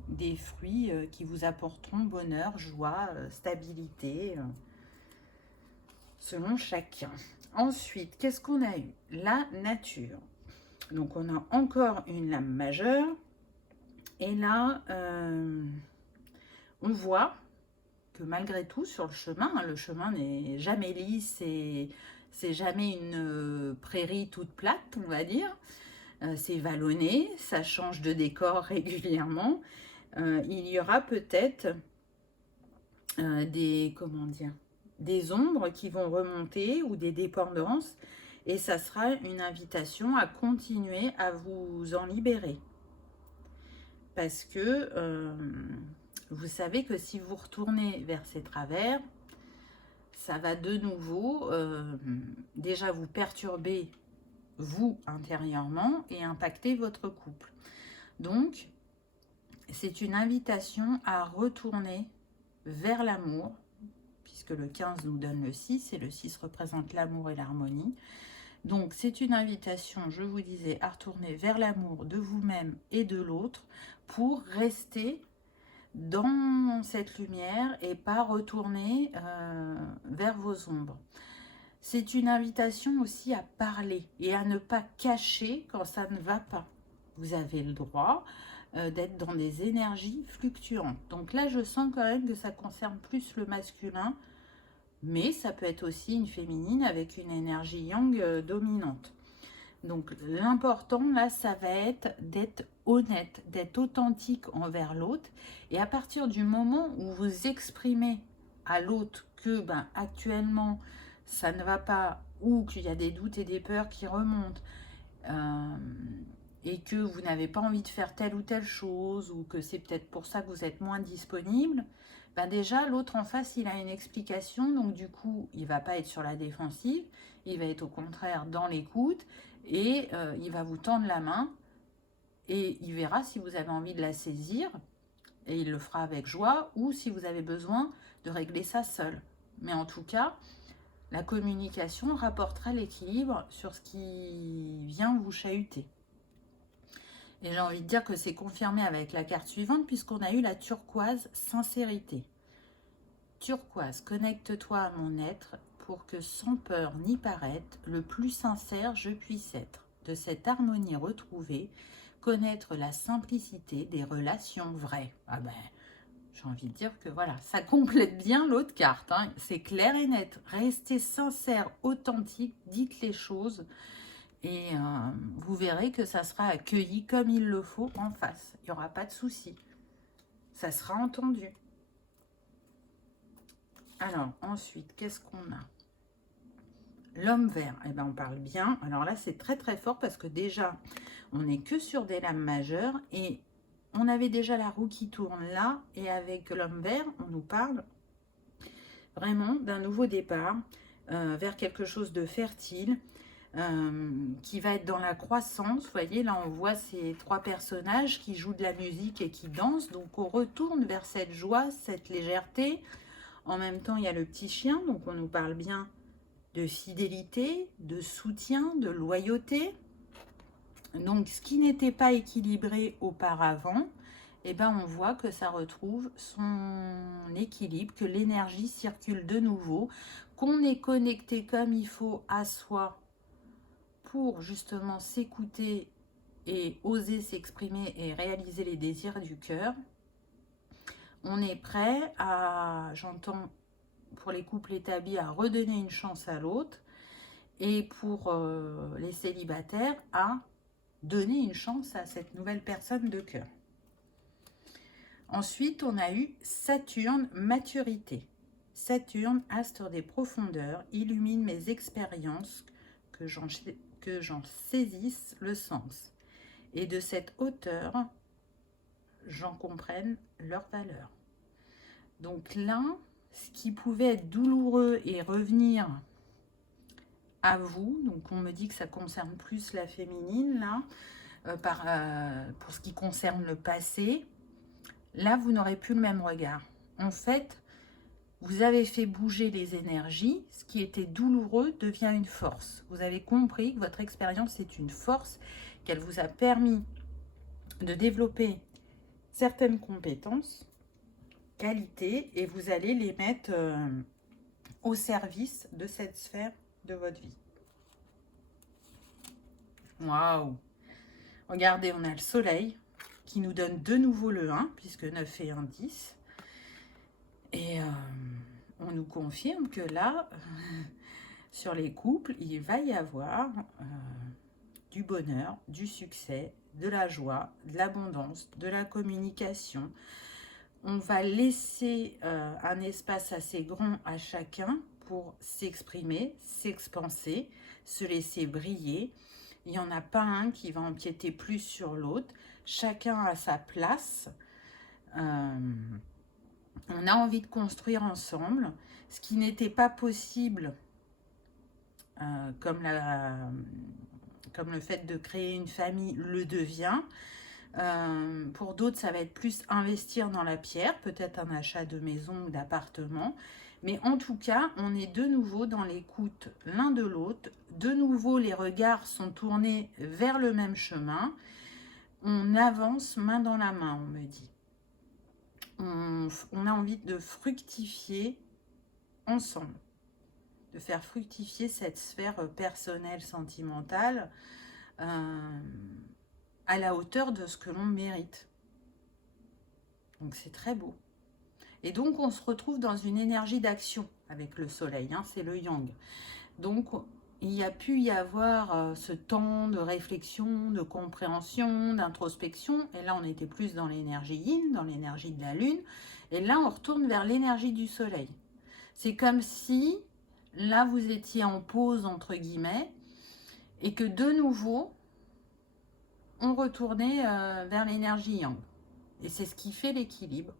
des fruits qui vous apporteront bonheur, joie, stabilité, selon chacun. Ensuite, qu'est-ce qu'on a eu? La nature. Donc, on a encore une lame majeure. Et là, on voit que malgré tout, sur le chemin n'est jamais lisse et c'est jamais une prairie toute plate, on va dire. C'est vallonné, ça change de décor régulièrement. Il y aura peut-être des ombres qui vont remonter ou des dépendances, et ça sera une invitation à continuer à vous en libérer. Parce que vous savez que si vous retournez vers ces travers, ça va de nouveau déjà vous perturber, vous, intérieurement, et impacter votre couple. Donc, c'est une invitation à retourner vers l'amour, puisque le 15 nous donne le 6, et le 6 représente l'amour et l'harmonie. Donc, c'est une invitation, je vous disais, à retourner vers l'amour de vous-même et de l'autre pour rester dans cette lumière et pas retourner vers vos ombres. C'est une invitation aussi à parler et à ne pas cacher quand ça ne va pas. Vous avez le droit d'être dans des énergies fluctuantes. Donc là, je sens quand même que ça concerne plus le masculin, mais ça peut être aussi une féminine avec une énergie yang dominante. Donc l'important là, ça va être d'être honnête, d'être authentique envers l'autre. Et à partir du moment où vous exprimez à l'autre que actuellement ça ne va pas, ou qu'il y a des doutes et des peurs qui remontent, et que vous n'avez pas envie de faire telle ou telle chose, ou que c'est peut-être pour ça que vous êtes moins disponible, déjà l'autre en face il a une explication, donc du coup il va pas être sur la défensive, il va être au contraire dans l'écoute, et il va vous tendre la main, et il verra si vous avez envie de la saisir, et il le fera avec joie, ou si vous avez besoin de régler ça seul. Mais en tout cas, la communication rapportera l'équilibre sur ce qui vient vous chahuter. Et j'ai envie de dire que c'est confirmé avec la carte suivante, puisqu'on a eu la turquoise sincérité. Turquoise, connecte-toi à mon être pour que sans peur ni paraître, le plus sincère je puisse être. De cette harmonie retrouvée, connaître la simplicité des relations vraies. J'ai envie de dire que voilà, ça complète bien l'autre carte. Hein. C'est clair et net. Restez sincère, authentique, dites les choses. Et vous verrez que ça sera accueilli comme il le faut en face. Il n'y aura pas de souci. Ça sera entendu. Alors, ensuite, qu'est-ce qu'on a? L'homme vert. On parle bien. Alors là, c'est très très fort parce que déjà, on n'est que sur des lames majeures. Et on avait déjà la roue qui tourne là. Et avec l'homme vert, on nous parle vraiment d'un nouveau départ vers quelque chose de fertile. Qui va être dans la croissance. Vous voyez, là, on voit ces trois personnages qui jouent de la musique et qui dansent. Donc, on retourne vers cette joie, cette légèreté. En même temps, il y a le petit chien. Donc, on nous parle bien de fidélité, de soutien, de loyauté. Donc, ce qui n'était pas équilibré auparavant, on voit que ça retrouve son équilibre, que l'énergie circule de nouveau, qu'on est connecté comme il faut à soi pour justement s'écouter et oser s'exprimer et réaliser les désirs du cœur. On est prêt à, j'entends pour les couples établis, à redonner une chance à l'autre, et pour les célibataires, à donner une chance à cette nouvelle personne de cœur. Ensuite, on a eu Saturne, maturité. Saturne, astre des profondeurs, illumine mes expériences, que j'en saisisse le sens. Et de cette hauteur, j'en comprenne leur valeur. Donc là, ce qui pouvait être douloureux et revenir à vous, donc on me dit que ça concerne plus la féminine, là, pour ce qui concerne le passé, là, vous n'aurez plus le même regard. En fait, vous avez fait bouger les énergies, ce qui était douloureux devient une force. Vous avez compris que votre expérience est une force, qu'elle vous a permis de développer certaines compétences, qualités, et vous allez les mettre au service de cette sphère de votre vie. Waouh! Regardez, on a le soleil qui nous donne de nouveau le 1, puisque 9 et 1, 10. Et on nous confirme que là, sur les couples, il va y avoir du bonheur, du succès, de la joie, de l'abondance, de la communication. On va laisser un espace assez grand à chacun pour s'exprimer, s'expanser, se laisser briller. Il n'y en a pas un qui va empiéter plus sur l'autre. Chacun a sa place. On a envie de construire ensemble, ce qui n'était pas possible, comme le fait de créer une famille le devient. Pour d'autres, ça va être plus investir dans la pierre, peut-être un achat de maison ou d'appartement. Mais en tout cas, on est de nouveau dans l'écoute l'un de l'autre. De nouveau, les regards sont tournés vers le même chemin. On avance main dans la main, on me dit. On a envie de fructifier ensemble, de faire fructifier cette sphère personnelle, sentimentale, à la hauteur de ce que l'on mérite. Donc c'est très beau. Et donc on se retrouve dans une énergie d'action avec le soleil, hein, c'est le yang. Donc il y a pu y avoir ce temps de réflexion, de compréhension, d'introspection. Et là, on était plus dans l'énergie yin, dans l'énergie de la lune. Et là, on retourne vers l'énergie du soleil. C'est comme si, là, vous étiez en pause, entre guillemets, et que de nouveau, on retournait vers l'énergie yang. Et c'est ce qui fait l'équilibre.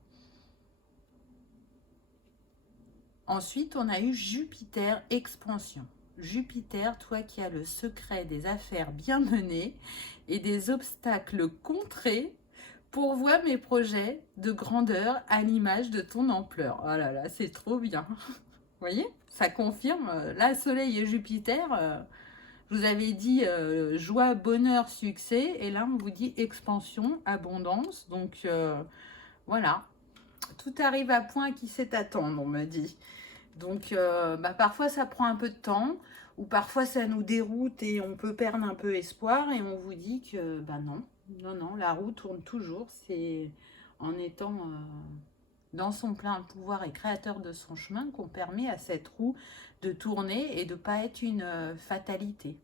Ensuite, on a eu Jupiter expansion. Jupiter, toi qui as le secret des affaires bien menées et des obstacles contrés, pourvois mes projets de grandeur à l'image de ton ampleur. Oh là là, c'est trop bien. Vous voyez, ça confirme. Là, Soleil et Jupiter, je vous avais dit joie, bonheur, succès. Et là, on vous dit expansion, abondance. Donc, voilà. Tout arrive à point qui sait attendre, on me dit. Donc, parfois, ça prend un peu de temps, ou parfois, ça nous déroute et on peut perdre un peu espoir. Et on vous dit que, non, la roue tourne toujours. C'est en étant dans son plein pouvoir et créateur de son chemin qu'on permet à cette roue de tourner et de ne pas être une fatalité.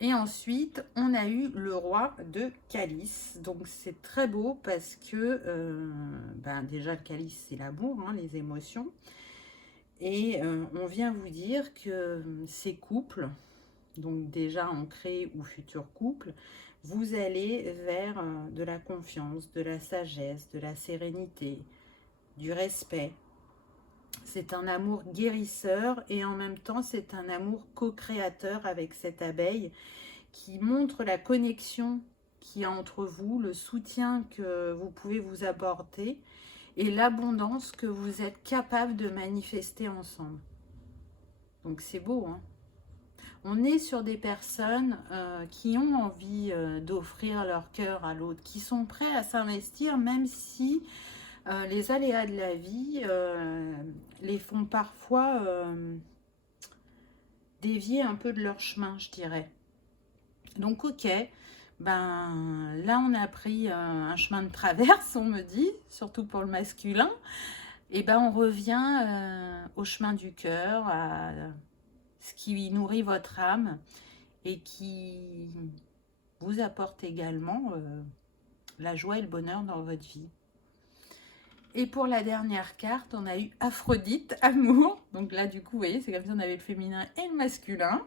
Et ensuite, on a eu le roi de calice. Donc, c'est très beau parce que, déjà, le calice, c'est l'amour, hein, les émotions. Et on vient vous dire que ces couples, donc déjà ancrés ou futurs couples, vous allez vers de la confiance, de la sagesse, de la sérénité, du respect. C'est un amour guérisseur et en même temps, c'est un amour co-créateur avec cette abeille qui montre la connexion qu'il y a entre vous, le soutien que vous pouvez vous apporter et l'abondance que vous êtes capable de manifester ensemble. Donc c'est beau, hein. On est sur des personnes qui ont envie d'offrir leur cœur à l'autre, qui sont prêts à s'investir même si les aléas de la vie les font parfois dévier un peu de leur chemin, je dirais. Donc ok, là on a pris un chemin de traverse, on me dit, surtout pour le masculin. Et on revient au chemin du cœur, à ce qui nourrit votre âme et qui vous apporte également la joie et le bonheur dans votre vie. Et pour la dernière carte, on a eu Aphrodite, amour. Donc là, du coup, vous voyez, c'est comme si on avait le féminin et le masculin.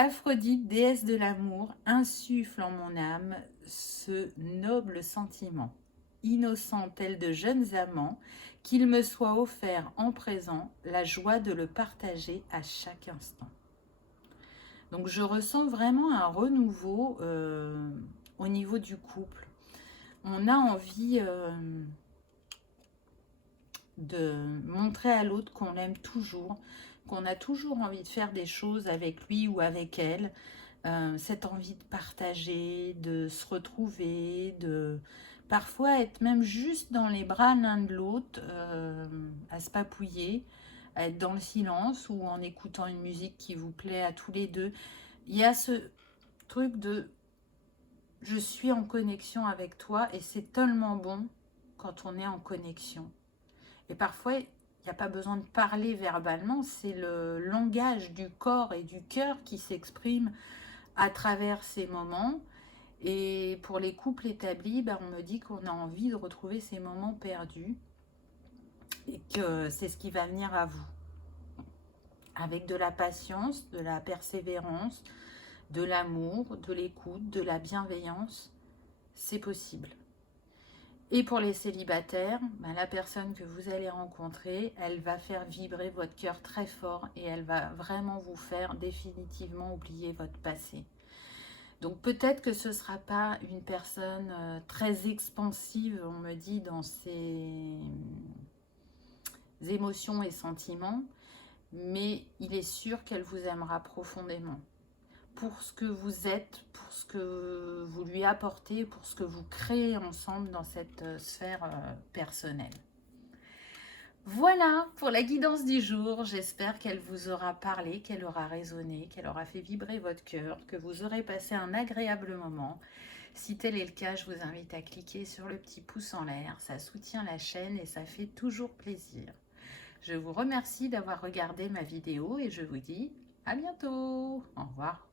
Aphrodite, déesse de l'amour, insuffle en mon âme ce noble sentiment, innocent tel de jeunes amants, qu'il me soit offert en présent la joie de le partager à chaque instant. Donc je ressens vraiment un renouveau au niveau du couple. On a envie de montrer à l'autre qu'on l'aime toujours, qu'on a toujours envie de faire des choses avec lui ou avec elle. Cette envie de partager, de se retrouver, de parfois être même juste dans les bras l'un de l'autre, à se papouiller, à être dans le silence ou en écoutant une musique qui vous plaît à tous les deux. Il y a ce truc de je suis en connexion avec toi et c'est tellement bon quand on est en connexion. Et parfois, il n'y a pas besoin de parler verbalement, c'est le langage du corps et du cœur qui s'exprime à travers ces moments. Et pour les couples établis, ben, on me dit qu'on a envie de retrouver ces moments perdus et que c'est ce qui va venir à vous. Avec de la patience, de la persévérance, de l'amour, de l'écoute, de la bienveillance, c'est possible. Et pour les célibataires, ben, la personne que vous allez rencontrer, elle va faire vibrer votre cœur très fort et elle va vraiment vous faire définitivement oublier votre passé. Donc peut-être que ce ne sera pas une personne très expansive, on me dit, dans ses émotions et sentiments, mais il est sûr qu'elle vous aimera profondément. Pour ce que vous êtes, pour ce que vous lui apportez, pour ce que vous créez ensemble dans cette sphère personnelle. Voilà pour la guidance du jour. J'espère qu'elle vous aura parlé, qu'elle aura résonné, qu'elle aura fait vibrer votre cœur, que vous aurez passé un agréable moment. Si tel est le cas, je vous invite à cliquer sur le petit pouce en l'air. Ça soutient la chaîne et ça fait toujours plaisir. Je vous remercie d'avoir regardé ma vidéo et je vous dis à bientôt. Au revoir.